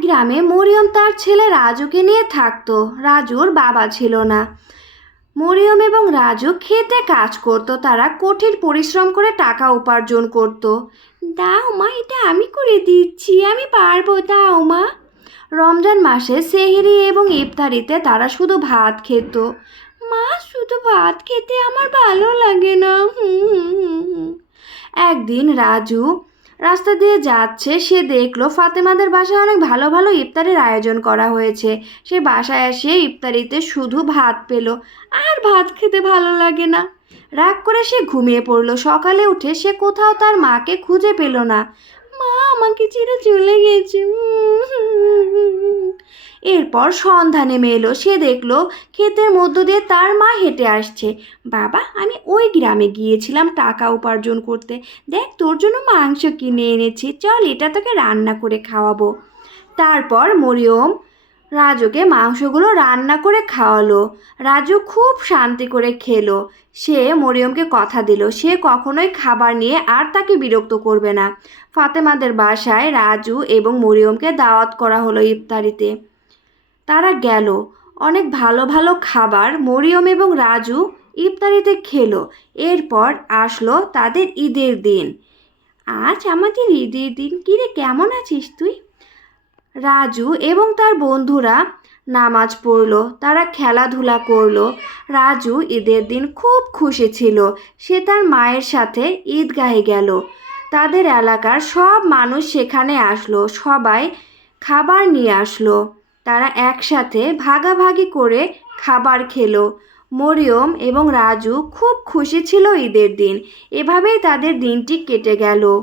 গ্রামে মরিয়ম তার ছেলে রাজুকে নিয়ে থাকতো। রাজুর বাবা ছিল না। মরিয়ম এবং রাজু খেতে কাজ করত। তারা কঠিন পরিশ্রম করে টাকা উপার্জন করত। দাও মা, এটা আমি করে দিচ্ছি, আমি পারবো, দাও মা। রমজান মাসে সেহরি এবং ইফতারিতে তারা শুধু ভাত খেত। মা, শুধু ভাত খেতে আমার ভালো লাগে না। একদিন রাজু রাস্তা দিয়ে যাচ্ছে, সে দেখলো ফাতেমাদের বাসায় অনেক ভালো ভালো ইফতারের আয়োজন করা হয়েছে। সে বাসায় এসে ইফতারিতে শুধু ভাত পেল, আর ভাত খেতে ভালো লাগে না। রাগ করে সে ঘুমিয়ে পড়ল। সকালে উঠে সে কোথাও তার মাকে খুঁজে পেল না। মা আমাকে ছেড়ে চলে গেছে। এরপর সন্ধ্যা নেমে এলো। সে দেখলো ক্ষেতের মধ্য দিয়ে তার মা হেঁটে আসছে। বাবা, আমি ওই গ্রামে গিয়েছিলাম টাকা উপার্জন করতে। দেখ, তোর জন্য মাংস কিনে এনেছি, চল এটা তোকে রান্না করে খাওয়াবো। তারপর মরিয়ম রাজুকে মাংসগুলো রান্না করে খাওয়ালো। রাজু খুব শান্তি করে খেলো। সে মরিয়মকে কথা দিল সে কখনোই খাবার নিয়ে আর তাকে বিরক্ত করবে না। ফাতেমাদের বাসায় রাজু এবং মরিয়মকে দাওয়াত করা হলো ইফতারিতে। তারা গেল। অনেক ভালো ভালো খাবার মরিয়ম এবং রাজু ইফতারিতে খেলো। এরপর আসলো তাদের ঈদের দিন। আজ আমাদের ঈদের দিন। কিরে, কেমন আছিস তুই? রাজু এবং তার বন্ধুরা নামাজ পড়লো, তারা খেলাধুলা করলো। রাজু ঈদের দিন খুব খুশি ছিল। সে তার মায়ের সাথে ঈদগাহে গেল। তাদের এলাকার সব মানুষ সেখানে আসলো, সবাই খাবার নিয়ে আসলো। তারা একসাথে ভাগাভাগি করে খাবার খেলো। মরিয়ম এবং রাজু খুব খুশি ছিল ঈদের দিন। এভাবেই তাদের দিনটি কেটে গেল।